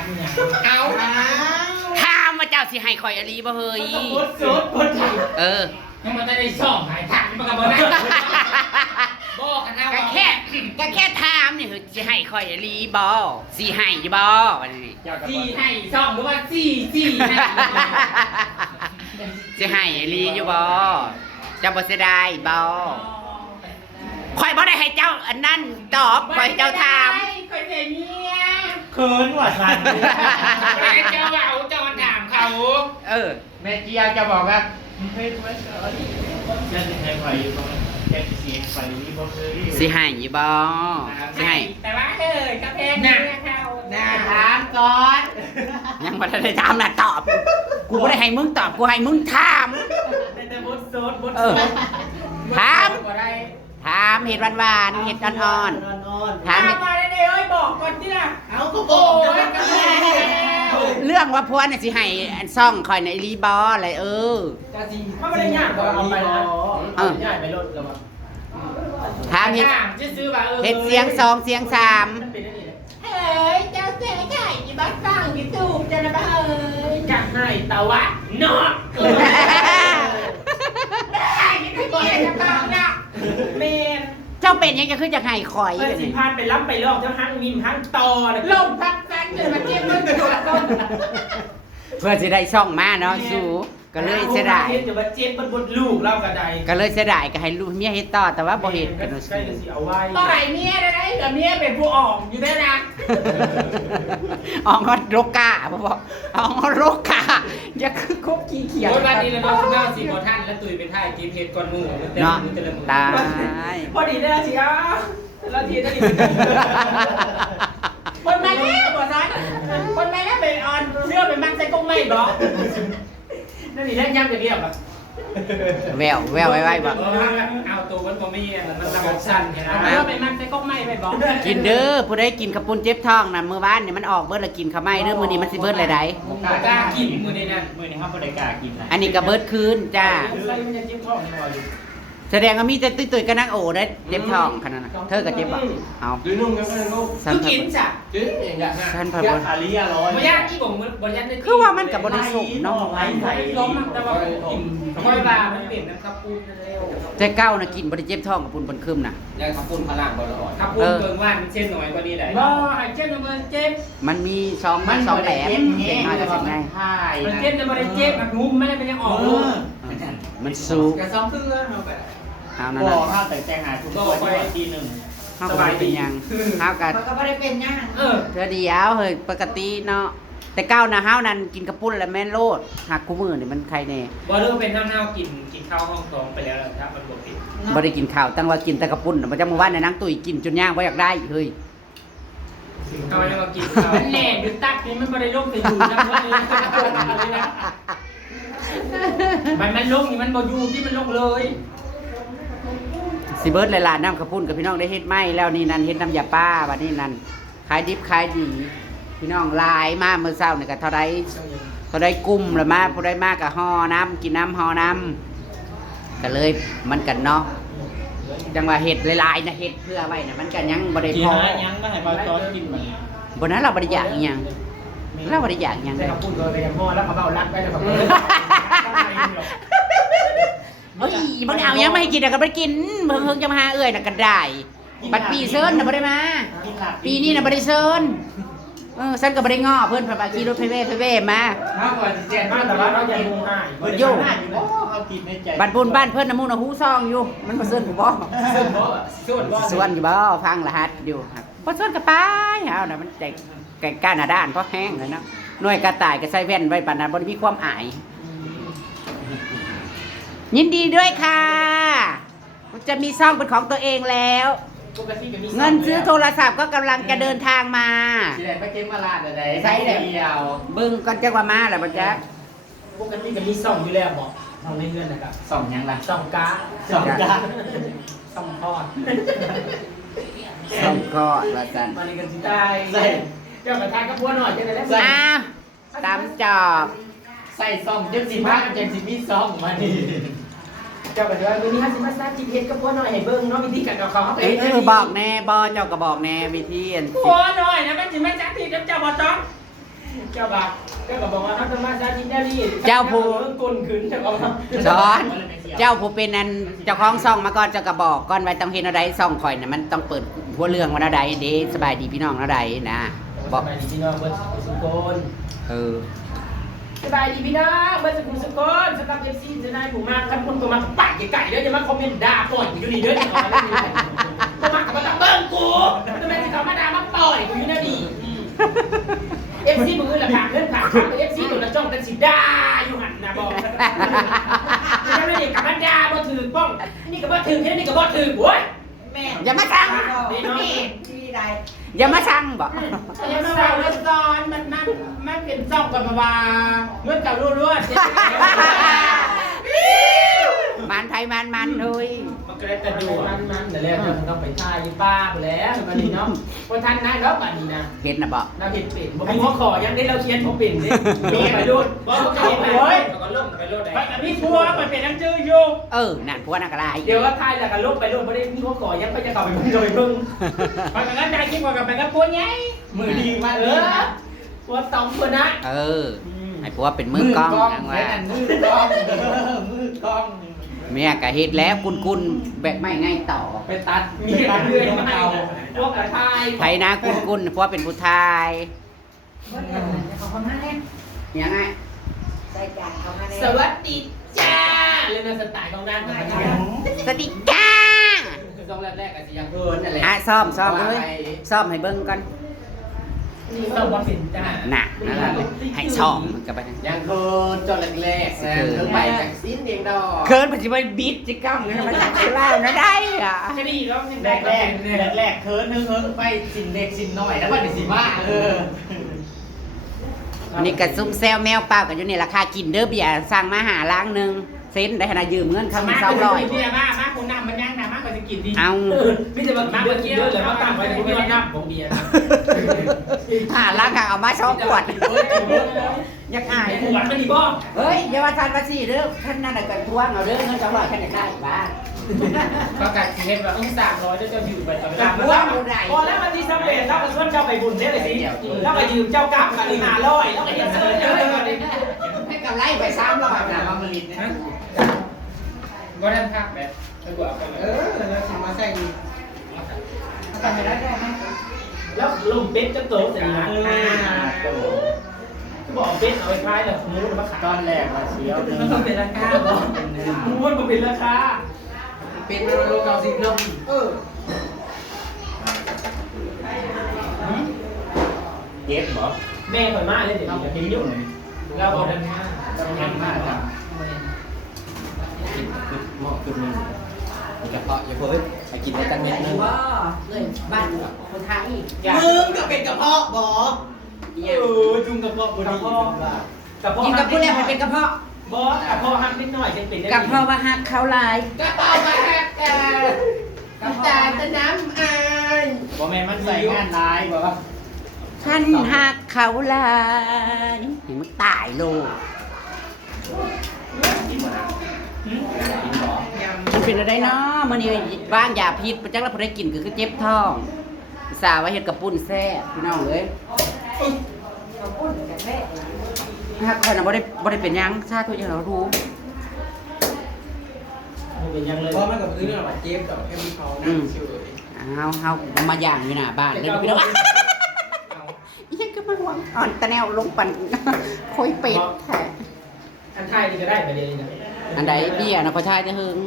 ามเนี่ย เอาถามว่าเจ้าสิให้ข่อยอลีบ่เฮ้ย โคตรเออยังมันจะได้ช่องหายทักมันก็บ่ได้บอกกันนะ ก็แค่ถามนี่เฮ้ยสิให้ข่อยอลีบ่สิให้อยู่บ่วันนี้ สี่ให้ช่องหรือว่าสี่ให้ สิให้อลีอยู่บ่เจ้าบ่เสียดายบ่ข่อยบ่ได้ให้เจ้าอันนั้นตอบข่อยให้เจ้าถาม ข่อยเป็นเนี่ย เขินว่ะสัน เจ้าเอาเจ้ามันถามเขา เออ แม่เจียจะบอกว่า เฮ้ยไม่เขินนั่นยังไงไหวอยู่ตรงนั้นแกเสียงไปนี่บ่เคย สิให้อยู่บ่สิให้ แต่ว่าเลยกระเพงเนี่ยเขา ถามก่อน ยังบ่ทันได้ถามน่ะตอบ กูบ่ได้ให้มึงตอบกูให้มึงถาม แต่บดโซดบด เอ โซ อ ด ถาม ก็ได้ ถามเห็ดหวานๆเห็ดอ่อนๆถาม ถามมาได้เลยเอ้ยบอกก่อนที่ละ เอาก็บอกจะไม่กัน เรื่องว่าพวน่ะสิให้อันซ่องคอยในรีบออะไรเออ จะจีถ้าไม่ได้ยากก็เอาไปนะยากไปรถแล้วมั้ง ถามเห็ด จะซื้อว่า เห็ดเสียงสองเสียงสาม เฮ้ยเจ้าเสียไก่ยี่บ้าฟังยี่ตูบจะนะบ้าเฮ้ยจังให้ตะวะเนาะได้ยี่ตูบจะฟังนะเมน เจ้าเป็นยังจะขึ้นจากไห้คอย เพื่อนสิพานไปรับไปลอกเจ้าทั้งมิมทั้งตอลมพักแฟนจะมาเจ็บมือตัวต้น เพื่อจะได้ช่องมาเนาะสู้ก็เลยเสียดาย จะมาเจ็บบนลูกเล่ากระได ก็เลยเสียดายก็ให้ลูกเมียเฮ็ดต่อแต่ว่าบ่เฮ็ดกัน ใกล้ สู้ จะสิเอาไว้ต่อไหนเมียได้แต่เมียเป็นผู้อ่องอยู่ได้นะ ออกฮอดโรกาบ่บอกออกฮอดโรกาอย่าคือคบขี้เขียว โอ้ยวันนี้เราเราสี่บอท่านแล้วตุยเป็นท่ายกินเห็ดก่อนหมู เนาะตาย พอดีได้สิอ่ะแล้วทีได้คนมาแล้วบอท่านคนมาแล้วเป็นออนเรื่องเป็นมันใส่กุ้งไม่บอกนั่นนี่ได้ย้ำจะเรียบอ่ะ แววไว้บ่ เอาตัวมันบ่มีมันระบบสั้นเห็นไหมเอาเป็นมันใส่กุ้งไม่ไปบอก กินเด้อผู้ใดกินข้าวปุ้นเจ็บท้องน่ะมื้อวานนี่มันออกเบิดแล้วกินข้าวไหม้เด้อมื้อนี้มันสิเบิดหลาย กล้ากินมือในนั้น มือนี้ครับบริการกินนะ ๆอันนี้ก็เบิดคืนจ้า ใส่มันจะจิ้มท้องนี่พออยู่ แสดงว่ามีแต่ตุ้ยๆกับนางโอได้เจ็บท้องขนาดนั้นเธอก็เจ็บบ่เอา ดูนุ่มกันเลยลูก สัน กินจ้ะ จื้ออย่างเงี้ย สันพะ ยา บ่ อาลีร้อย บ่ยากที่ผมบ่ยันได้ คือว่ามันก็บ่ได้สุกเนาะ ล้มแต่ว่ากินค่อยว่ามันเปลี่ยนน้ำข้าวปุ้นเร็ว แต่เก้าน่ะกินบ่ได้เจ็บท้องกับปุ้นบนคืมน่ะ แล้วข้าวปุ้นพลังบอลอ่อน ข้าวปุ้นเบิ่งว่ามันเช่นหน่อยกว่านี้ได้บ่ให้เช่นมันเจ็บ มันมี2แหลมเด็กน้อยก็สิไง มันเจ็บแต่บ่ได้เจ็บมันงุ้มไม่ได้เป็นยังออกลูก มันสุก กระซ้อมเครื่องเอาไป เอานั่น ก็ น่ะ ถ้าแต่แจ้งหาทุกคนด้วยทีหนึ่ง เฮาก็บ่ได้เป็นหยังเฮาก็ มันก็บ่ได้เป็นยัง เธอเดียวเฮ้ยปกติเนาะแต่เก้าน่ะเฮานั่นกินกระปุ้นแล้วแม่นโลดหักกูมื้อนี่มันใครแน่ บ่รู้เป็นน้ำกินข้าวห้องท้องไปแล้วครับมันบ่ติด บ่ได้กินข้าวตั้งว่ากินแต่กระปุ้นน่ะมันจะเมื่อวานน่ะนางตุ้ยกินจนย่างบ่อยากได้เฮ้ย เขายังมากินข้าวมันแหน่อยู่ตักนี่มันบ่ได้ลงไปอยู่จังว่าเลยมันลงนี่มันบ่อยู่ที่มันลงเลย สิเบิร์ดหลายๆน้ำกระปุ้นกับพี่น้องได้เฮ็ดไหมแล้วนี่นั่นเฮ็ดน้ำยาป้าบัดนี้นั่นขายดิบขายดีพี่น้องหลายมาเมื่อเช้านี่ก็เท่าใดกลุ่มละมาผู้ใดมากก็ห่อน้ำกินน้ำห่อน้ำก็เลยมันกันเนาะจังว่าเฮ็ดหลายๆนะเฮ็ดเพื่อไว้น่ะมันก็ยังบ่ได้ กิน พอ อะไรยังไม่ให้ปลาตอนกินมัน บ่นั้นเราบ่ได้อยากอีหยังเราบ่ได้อยากอีหยัง แต่ เลย เขาพูดเลยพ่อแล้วเขาเอารักไปแล้วเขา เฮ้ยบ่ได้เอาหยังมาให้กินน่ะก็บ่ได้กินเพิ่งจะมาหาเอื้อยน่ะก็ได้บัดปีเซิร์นน่ะบ่ได้มา กินหลับ ปีนี้น่ะบ่ได้เซิร์นฉันก็บ่ได้ง้อเพิ่นพาขี่รถไฟเว่มา ถ้าก่อนเจ็ดมากแต่ว่าเรายังงูง่าย มันโย่เขากินในใจ บ้านบุญบ้านเพิ่นน่ะมู้น่ะฮู้ซองอยู่มันบ่เซิร์นกูบ่ ส่วนบ่ส่วนบ่ ส่วนอยู่บ่ฟังรหัสอยู่ครับบ่ส่วนก็ไปเอาน่ะมันใจไก่ก้านหน้าด้านเพราะแห้งเลยเนาะหน่วยกระต่ายก็ใส่แว่นไว้ปานนั้นบ่ได้มีความอาย ยินดีด้วยค่ะจะมีซ่องเป็นของตัวเองแล้ว เงินซื้อโทรศัพท์ก็กำลังจะเดินทางมา สิได้ไปเก็บมาลาดอะไรใส่เดียว เบิ่งก่อนจักว่ามาแล้วบ่จ๊ะ ปกติก็มีส่องอยู่แล้วหมอทางในเงินนะครับ ส่องยังล่ะ ส่องก้า ส่องกา ส่องทอด ซ่องก็ว่าซั่น มันนี่กันสิได้เจ้ากระทะก็พัวหน่อยจะได้แล้ว อ้าวตามจอบ ใส่ส่องจังสิพักจังสิมีส่องมานี่ เจ้ากระทะวันนี้50มาซาจิเพชรก็พัวหน่อยให้เบิ่งเนาะวิธีการกับเขา บอกแน่บ่เจ้าก็บอกแน่วิธีอัน พัวหน่อยนะมันสิมาจักผิดเจ้าบ่ต้อง เจ้าบ่าวเจ้าก็บอกว่าเขาจะมาซาจินได้ดีกลนขึ้นเจ้าก็ สอนเจ้าผู้เป็นอันเจ้าของซ่องมาก่อนเจ้าก็บอกก่อนไว้ต้องเห็นอะไรซ่องข่อยน่ะมันต้องเปิดหัวเรื่องวันอะไรเด้สบายดีพี่น้องอะไรนะบอก สบายดีพี่น้องเบิร์ดสุกล สบายดีพี่น้องเบิร์ดสุกลสำหรับเอฟซีจะได้ผมมาท่านคนตัวมาปากไก่แล้วอย่ามาคอมเมนต์ด่าปล่อยกูอยู่นี่เด้อตัวมากับมาตะเบิ้งกูทำไมจะเขามาด่ามาปล่อยกูอยู่นั่นนี่เอฟซีมือละผ่านเล่นผ่านข้างเอฟซีตัวละจ้องเป็นสีด่าอยู่หันนะบอกแล้วนี่กับมันด่าบ่ถือป้องนี่กับบ่ถือแค่นี้กับบ่ถือโว้ย แม่ อย่ามาสั่ง นี่ที่ใด อย่ามาสั่งบอก อย่ามาสั่งมาซ้อนมันเป็นจ้องกับมาเมื่อเจ้ารู้ๆ มันไทยมันเลย มันก็ได้แต่ดูมันแต่แล้วมันต้องไปท่ายี่ป้าไปแล้วบัดนี้เนาะพอท่านนั่นเนาะบัดนี้นะ เห็นนะบอก เราเห็นเป็นบ่มีหัวขอยังได้เราเขียนเขาเป็นดิมีไปดูบ่เขาเห็นโอ้ย แล้วก็ล่มไปโลดได้ แต่พี่ชัวมันเป็นน้ำจืดอยู่ นั่นพวกนักอะไร เดี๋ยวว่าทายแล้วก็ลบไปลบบ่ได้มีหัวขอยังก็จะเข้าไปเบิ่งโดยเบิ่งมันก็ได้คิดว่ากับไปกับปัวใหญ่มือดีมาปัวตองปัวนะ ไอ้พวกเป็นมือกล้องนะว่า มือกล้อง เมียกะเฮ็ดแล้วกุนแบบไม่ง่ายต่อ ไปตัดมีตัดเรื่อยมาเอาพวกกระทาย ไทยนะกุนพวกเป็นผู้ชาย เขาเข้ามาเล่น ยังไง ใส่จานเขามาเล่น สวัสดีจ้าเรื่องสไตล์ของด้านของมัน สวัสดีจ้า คือต้องแรกๆอาจจะยังเกินนั่นแหละ ซ่อมเลยซ่อมให้เบิ่งก่อน นี่ต้องว่าสินจ้า น่ะนั่นแหละให้ซ่อมมันก็ไป ยังเคินจนแรกๆนะเพิ่งไปจากสิ้นเองดอก เคินปัจจุบันบิดจิกล้องมันจักเล่านะได้อ่ะ แค่นี้แล้วยัง แรกๆเคินนึงไปสิ้นเด็กสิ้นน้อยแล้ววันนี้สิมาอันนี้กระซุ่มแซวแมวเปล่ากันอยู่นี่ราคากินเด้อเบียร์สั่งมาหาล้างนึงเซ็นได้ขนาดยืมเงินเขา200 เบียร์มากคนนำมันยังนำมากกว่าจะกินดี เอา ไม่จะมากินด้วยเลยมาตั้งไว้ที่ไม่นำของเบียร์ หาล้างก็เอามา2ขวดอยากอาย ขวดไม่ดีบ่ เฮ้ยอย่าว่าทานภาษีเด้อท่านนั่นน่ะก็ทวงเอาเด้อเงิน200แค่ไหนได้บ้า ก็กัดเห็นว่า300เจ้ายืมไปตลอดเวลาพอแล้ววันที่3เป็นเราก็ชวนเจ้าไปบุญได้เลยสิเราก็ยืมเจ้ากลับกัน500แล้วก็ยังซื้อเยอะเลย ให้กำไรไป300นะว่ามันลิตรนะ ก็ได้ภาพแบบถ้ากูเอาไปแล้วสิมาใส่ดีแล้วลมเป็ดจะโตเสร็จแล้วบอกเป็ดเอาไปพายแล้วมูนมาขาย ตอนแรกมาเชียว มันต้องเป็นราคามูนมันเป็นราคา เป็นโลกาสิเริ่มเก็บเหรอ แม่ข่อยมาเลยเดี๋ยวเห็นยุ่งเราบอกดันมา ยังมากครับกินหม้อจุดนึงกระเพาะอย่าเพิ่งไปกินได้ตั้งเม็ดนึง ว่าเลยบ้านคนไทย มึงก็เป็นกระเพาะบอจุงกระเพาะ กระเพาะกระเพาะ กินกับผู้แรกมันเป็นกระเพาะ บอสกระเพาะหักนิดหน่อยเป็น กระเพาะว่าหักเขาลาย กระเพาะมาแฮกตาตะน้ำอายบอกแม่มันใส่งานร้ายบอกว่า ท่านหักเขาลายนี่มันตายโลกมันเป็นอะไรเนาะมื้อนี้บ้างยาพิษประจักษ์แล้วพอได้กินก็คือเจ็บท้องสาวว่าเฮ็ดกับปุ้นแซ่บพี่น้องเอ้ย เขาพูดกันแม่ หักเขาน่ะบ่ได้เป็นหยังชาทุกอย่างเรารู้ เป็นยังเลย เพราะมันกับพื้นเราบาดเจ็บกับแค่มีเขานั่งเฉย เฮามาย่างอยู่หน้าบ้านเลยพี่น้องอีหยังก็มาหวังอ่อนตะแนวลงปั่นโคยเป็ดแท้ อันไทยนี่ก็ได้ไปเลยนะ อันใดเบี้ยนะพอชายจะหึง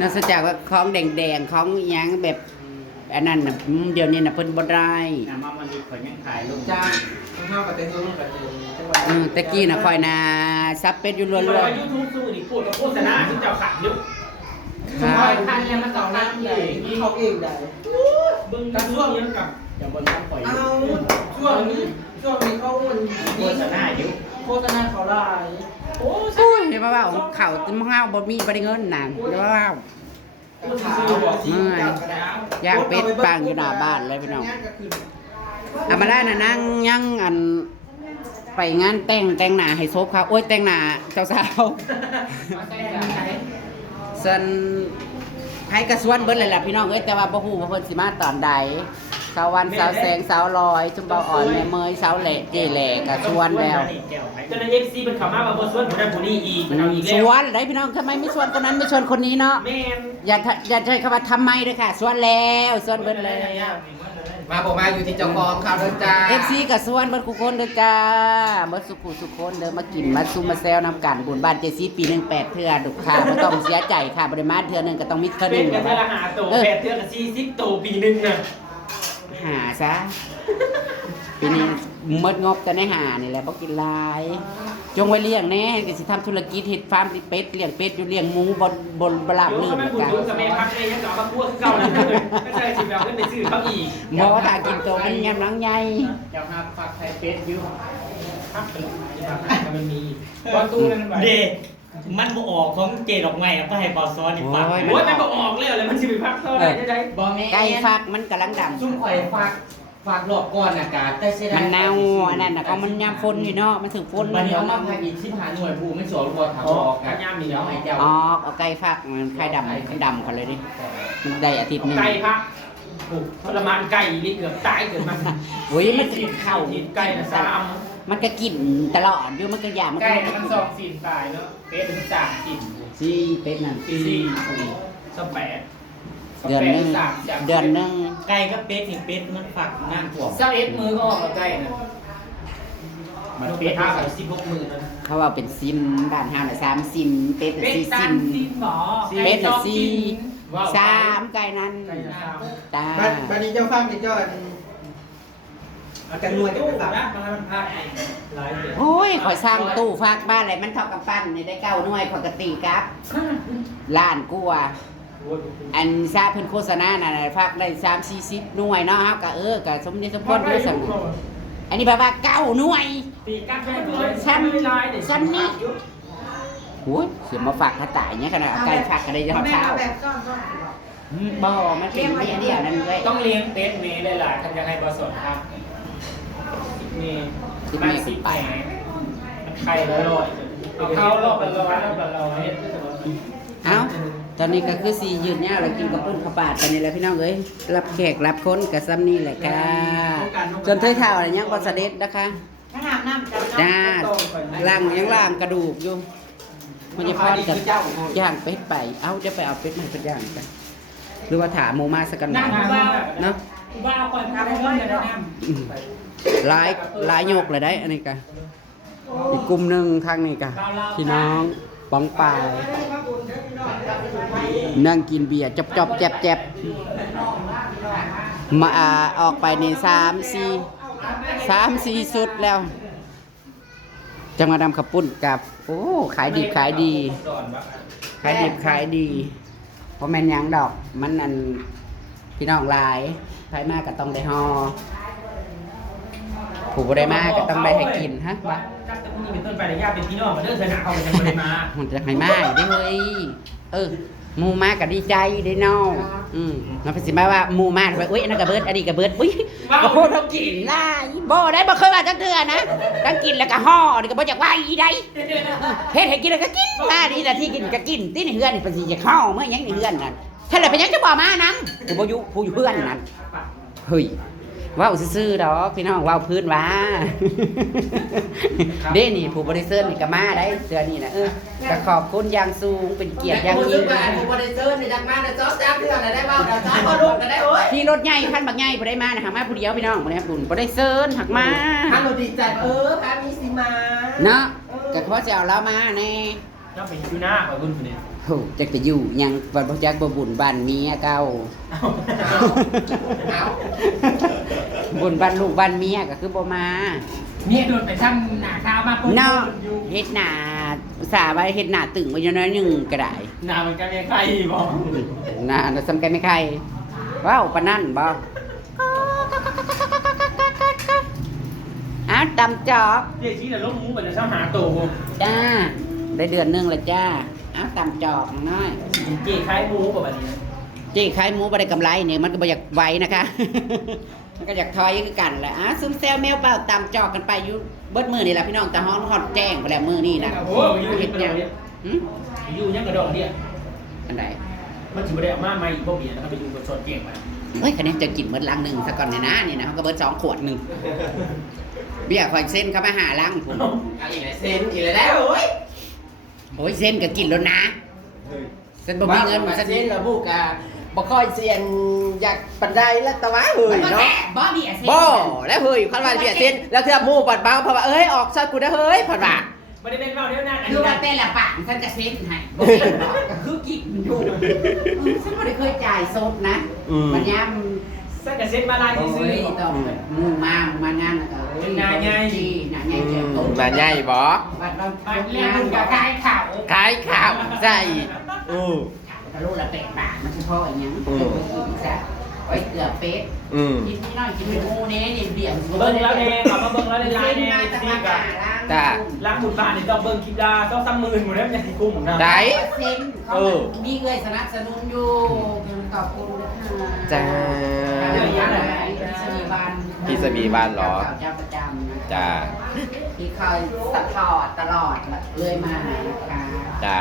นอกจากว่าของแดงๆของอิหยังแบบอันนั้นน่ะเดี๋ยวนี้น่ะเพิ่นบ่ได้ น้ำมันดีข่อยยังขายลงจ้าข้าวกับเต้นรุ่งกับเต้นจังหวัด ตะกี้น่ะคอยน่ะซับเป็ดอยู่รัว ยูทูบสู้นี่พูดกับโฆษณาที่เจ้าขัดยุค ๆค ค รั อย บ ทันแล้วมาต่อหน้าเลย นี่เขาเองได้ บึงกันช่วงนี้กับ อย่างบนน้ำข่อย เอาช่วงนี้เขามัน โฆษณาอยู่ โฆษณาเขาลาย โอ้ โอ้ยอย่ามาเว้าข้าวตึมห้าวบ่มีบ่ได้เงินน่ะอย่ามาเว้า ขาวบอก เมื่อยย่างเป็ดปังอยู่หน้าบ้านเลยพี่น้องอามาได้น่ะนั่งยังอันไปงานแต่งหน้าให้ซบเขาโอ้ยแต่งหน้าเจ้าสาวส่วนไผ รกระสวนเบิดเลยล่ะพี่น้องเอ้ยแต่ว่าบ่ฮู้ว่าเพิ่นสิมาตอนใดสาววันสาวแสงสาวลอยจุมเบาอ่อนแม่เมยสาวแหล่เจแหล่กระสวนแล้ว จนใน FC เป็นเขามาว่าบ่สวนผู้นั้นผู้นี้อีกเอาอีก ส แล้ว วนได้พี่น้องทำไมไม่สวนคนนั้นไม่สวนคนนี้เนาะ แม่น อย่าใช้คำว่าทำไมเด้อค่ะสวนแล้วสวนเบิดเลย มาบอกมาอยู่ที่เจ้าของข่าวเด้อจ้า FC กับสวนเบิดทุกคนเด้อจ้าเบิดสุขุสุขคนเด้อมากินมาซุ่มมาแซวนำกันบุญบ้านเจซีปีหนึง8เทื่อดุค่ะบ่ต้องเสียใจค่ะบ่ได้มาเทื่อหนึงก็ต้องมีเทื่อห เป็ นึ น ง กันเทื่อละหาโตแปดเทื่อกับ40โตปีนึงน่ะ หาซะปีนี้หมดงบแต่ในหานี่แหละบ่กินหลายจงไว้เลี้ยงแน่ก็สิทำธุรกิจเฮ็ดฟาร์มเป็ดเลี้ยงเป็ดอยู่เลี้ยงหมูบนบลาบ โย ลื่ ก็ น ไม่ แล้ว คุณ กัน ดูกับแม่พักเองยังกลับมาพูดคือเก่าแล้วเลยไม่ใช่สิแบบขึ้นไปซื้อเขาอีก บ่ถ้ากินโตมันยำหลังใหญ่ เจ้าครับฝากไทยเป็ดอยู่ พักเป็นมันมีวันตู้นั่นไป เดมันบ่ออกของเจดอกไม้เอาไปให้ปอซ้อนนี่ฝาก โอ้ยมันก็ออกเลยเลยมันสิไปพักเท่าไหร่จะได้ บ่แม่ ไก่ฟักมันกำลังดัง ซุ่มข่อยฝากรอบก่อนน่ะกะแต่เสียดาย มันเน่าอันนั้นน่ะก็มันยามฝนอยู่เนาะมันถึงฝน บัดนี้ เนา เอามาพาอีก15หน่วยผู้ไม่สอนบ่ถามออก กระยามมี เดี๋ยว เนาะ ให้เจ้า อ๋อเอาไก่ฟักมันไข่ดำดำกันเลยดิมันได้อาทิตย์หนึง ไก่พักถูกทรมานไก่นี่เกือบตายเกิดมา โอ้ยมันจะเข้า กินไก่นะซ้ มันก็กินตลอดอยู่มันก็อยากมัน ไก่ ก็ มัน2สินตายเนาะเป็ดถึง3สิน ซีเป็ดนั่น สแปด เดือนหนึงเดือนหนึง ไก่กับเป็ดนี่เป็ดมันฝักงานถ่วง 21มือก็ออกมาใกล้น่ะ มันเป็ดห้ากับ16 มือนะ เขาว่าเป็นซิมบ้านเฮาน่ะ3ซิมเป็ดน่ะ4ซิม หมอ เป็ดน่ะ4 3ไก่นั้น ไก่นะซ้ ตา บัดนี้เจ้าฟังนี่เจ้าเอากันหน่วย ำ จะ ตู้ ไปฝาก นะมันพักหลายเดือน โอ้ยขอยสร้างตู้ฝากบ้านอะไรมันเท่ากับปั้นนี่ได้9หน่วยปกติครับล้านกว่าอันซาเพิ่นโฆษณาน่ะฝากได้3-40หน่วยเนาะเฮาก็ก็สมนี่สมพรด้วยซั่นอันนี้แปลว่า9หน่วย ตีกันไปเลยซ้ำนี่ โอ้ยเสียมาฝากถ้าตายเนี่ยขนาดไก่ฝากกันได้ยามเช้า แบบก้อน บ่มันเป็นเดียวนั่นเลย ต้องเลี้ยงเป็ดเมย์หลายๆคันจะให้บอสอนครับเมย์บ้าน10 แผงมันไข่ละร้อยเขารอบละร้อยรอบละร้อย เอ้าตอนนี้ก็คือสิยืนยาวแล้วกินกับปุ้นข้าวปาดกันนี่แหละพี่น้องเอ้ยรับแขกรับคนกับซ้ำนี่แหละค่ะจนเท้ยเท้าอะไรยังบ่เสด็จนะคะ ถ้าหามน้ำจับ จ้าล่างยังล่างกระดูกอยู่มันจะพอดกับย่างเป็ดไป เอ้าจะไปเอาเป็ดมาเป็นย่างกันหรือว่าถามหมูมาสักกันหน่อยเนาะ ว่าเอาคนทำให้มันจะได้ อืมหลายโยกเลยได้อันนี้กันอีกกลุ่มหนึ่งทางนี้กันพี่น้องป้องปลายนั่งกินเบียร์จบแจ็บมาออกไปใน3-4สุดแล้วจังมาดำขับปุ้นกับโอ้ขายดีขายดีขายดีขายดีเพราะแม่นหยังดอกมันอันพี่น้องหลายใครมากก็ต้องได้ฮอผู้บ่ได้มากก็ต้องได้ให้กินฮะบ่ จับแต่พรุ่งนี้เป็นต้นไปในญาติเป็นพี่น้องมาเด้อเธอหนาเขาเป็นยังไม่ได้มา มันจะให้มาได้เฮ้ยหมู่มาก็ดีใจได้น้องมันเป็นสิมาว่าหมู่มาไปอุ้ยอันนั้นก็เบิดอันนี้ก็เบิดอุ้ยก็โคตรเขากินได้บ่ได้บ่เคยว่าจักเทื่อนะทั้งกินแล้วก็ห่อนี่ก็บ่อยากว่าอีใดเฮ็ดให้กินแล้วก็กินมาดีนะที่กินก็กินที่ในเฮือนนี่เพิ่นสิจะห่อเมื่อหยังในเฮือนนั่นถ้าแล้วเป็นหยังจะบ่มานำผู้บ่อยู่ผู้อยู่เฮือนนั่นเฮ้ยเว้าซื่อๆดอกพี่น้องเว้าพื้นว่าเด้นี่ผู้บริเซิร์นนี่ก็มาได้เสื้อนี่นะก็ขอบคุณอย่างสูงเป็นเกียรติอย่างยิ่ง ผมบ่ได้เจอนี่จักมาได้จ๊อบจ้าเพื่อนได้เว้าได้จ๊อบบ่ลูกได้โอ้ย ที่รถใหญ่คันบักใหญ่บ่ได้มานะหามาผู้เดียวพี่น้องบ่ได้บุญบ่ได้เซิร์นหักมา ฮัลโหลดีใจพามีสิมา เนาะก็เพราะจะเอาเรามาแน่ เจ้าไปอยู่หน้าของคุณคนนี้ โหจักจะอยู่ยังบ่จักบ่บุญบ้านเมียเก่า เอา บุญบ้านลูกบ้านเมียก็คือบ่มา เมียโดนไปช่างหนาข้าวมา เนาะเฮ็ดหน้าอุตส่าห์ว่าเฮ็ดหน้าตึงไว้อยู่น้อยหนึงก็ได้ หนามันก็ยังใครบอก น่าสำคัญไม่ใครว้าวปานนั่นบ่อ้าวตำจอก เจ๊ชี้แต่ล้มหมูไปแล้วช่างหาโต จ้า ได้เดือนหนึงแล้วจ้าอ้าวตำจอกน้อย เจ๊คล้ายหมูแบบนี้ เจ๊ขายหมูบ่ได้กำไรเนี่ยมันก็บ่อยากไหวนะคะ มันก็อยากถอยคือกันแหละซุ่มแซวแมวเปล่าตำจอกกันไปอยู่เบิดมื้อนี่ล่ะพี่น้องแต่ฮ้อนฮอดแจ้งไปแล้วมื้อนี่นะ โอ้ยอยู่ยังกระโดดเนี่ย อันใด มันถือว่าได้เอามาใหม่อีกบ่เบียร์นะครับไปดูบนโซนเก่งมา เฮ้ยคะแนนจะกินเบิดลังหนึ่งซะก่อนเนี่ยนะนี่นะเขาก็เบิด2 ขวดหนึ่งเบี้ยคอยเส้นเข้ามาหาลังผม เอาอีกแล้วเซนอีกแล้วโอ้ย โอ้ยเส้นก็กินแล้วนะเส้นบ่มีเงิน มา เส้น เซนแล้วบุกอ่ะบ่ค่อยเสียนอยากปันไดแล้วแต่ว่าเฮ้ยเนาะ บ่เบี้ยเส้น บ่แล้วเฮ้ยคันว่าเบียดเส้นแล้วเทื่อหมู่ปัดเบาเพราะว่าเอ้ยออกซอยกูได้เฮ้ยเพิ่นว่า ไม่ได้เป็นเล่าเดี๋ยวนั้นอัน คือ นี้ ว่าแต่ละปากฉันจะเส้นให้บ่เส้นหรอกก็คือกินอยู่ฉันบ่ได้เคยจ่ายสดนะมันยาม สักกระเซ็ตมาลาย โอ้ ซื้อย ต้องหมู่มางานแล้วก็เอ้ยหน้าใหญ่เจ็บต มาใหญ่บ่ บัดเรา ไปเรียนคุณกับคายข่าว ขายข้าวใส่อือ กระโลละ8 บาทมันเฉพาะอย่างนี้ไว้เกลือเป็ด อืม กินนิดหน่อยกินเป็นหมูเนี่ยนี่เบี่ยง เบิ้งแล้วเองขับมาเบิ้งแล้วในไลน์เนี่ย ซี ซีกับ จ้ะ ล้างหมุนบ้านนี่ต้องเบิ้งคลิปดาต้องซ้ำมือหมดแล้วมันจะสีคุ้มนะ ได้ เซ็นเขามีเงยสนับสนุนอยู่ขอบคุณนะคะ จ้า พี่สวีบ้าน เหรอ เจ้าประจำนะ จ้า ที่คอยสปอร์ตตลอดเลยมานะคะ จ้า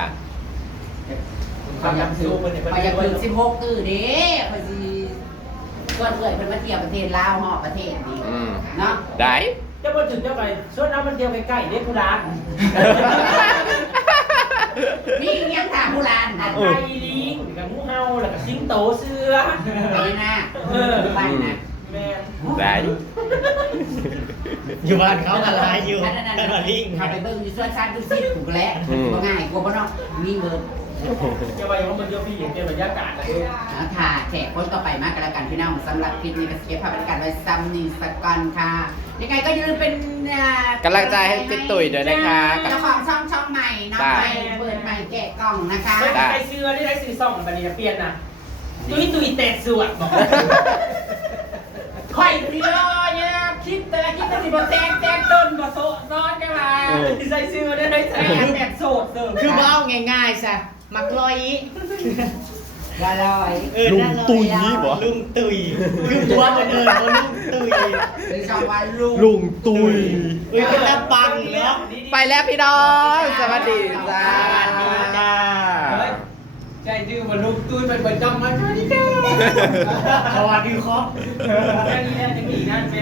เขาอยากถึง16คือเด้พอดีก่อนเกิดเป็นมาเที่ยวประเทศลาวหอบประเทศนี้ อืม เนาะ ได้ จะมาถึงเจ้าไปส่วนน้ำมันเดียวใกล้ๆเด็กกูร้าน มียังถามโบราณนะ ไก่ลิงกับงูเห่าแล้วก็สิงโตเสือ ไปนะไปนะ แม่ ได้ อยู่บ้านเขาอะไรอยู่ อันนั้น กันว่าลิง เขาไปเบิ่งอยู่ส่วนชันดูสิถูกแล้วก็ง่ายกว่าบ่เนาะมีเบิร์ด จะไปว่ามันเดียวพี่อย่างเดียวบรรยากาศเลย ค่ะแขกคนต่อไปมากกันแล้วกันพี่น้องสำหรับคลิปนี้ก็สเก็ตภาพบรรยากาศไว้ซ้ำนี่สักก่อนค่ะยังไงก็อย่าลืมเป็น กำลังใจให้พี่ตุ๋ยด้วยนะคะกับ เจ้าของช่องใหม่น้องใหม่เปิดใหม่แกะกล่องนะคะ ไม่ใส่เสื้อได้ซื้อซ่องบันนี้เปลี่ยนนะตุยแต่สวดบอกข่อยเดียวเนี่ยคิดแต่ละคิดแต่สิบแซงต้นบ่โซซ้อนกันมาใส่เสื้อได้ใส่แบบโสดเสริม คือเบ้าง่ายๆซะมักลอย ละลอย ลุงตุยลุงตุยคือตัวมันเอิญว่าลุงตุย หรือชาวบ้านลุง ลุงตุย เป็นตาปังเนาะ ไปแล้วพี่น้อง สวัสดีจ้า สวัสดีจ้า ใจดื้อมันลุกตุ้ยเป็นประจำมาสวัสดีค่ะ สวัสดีครับ แค่นี้แหละจะมีนั่นเป็น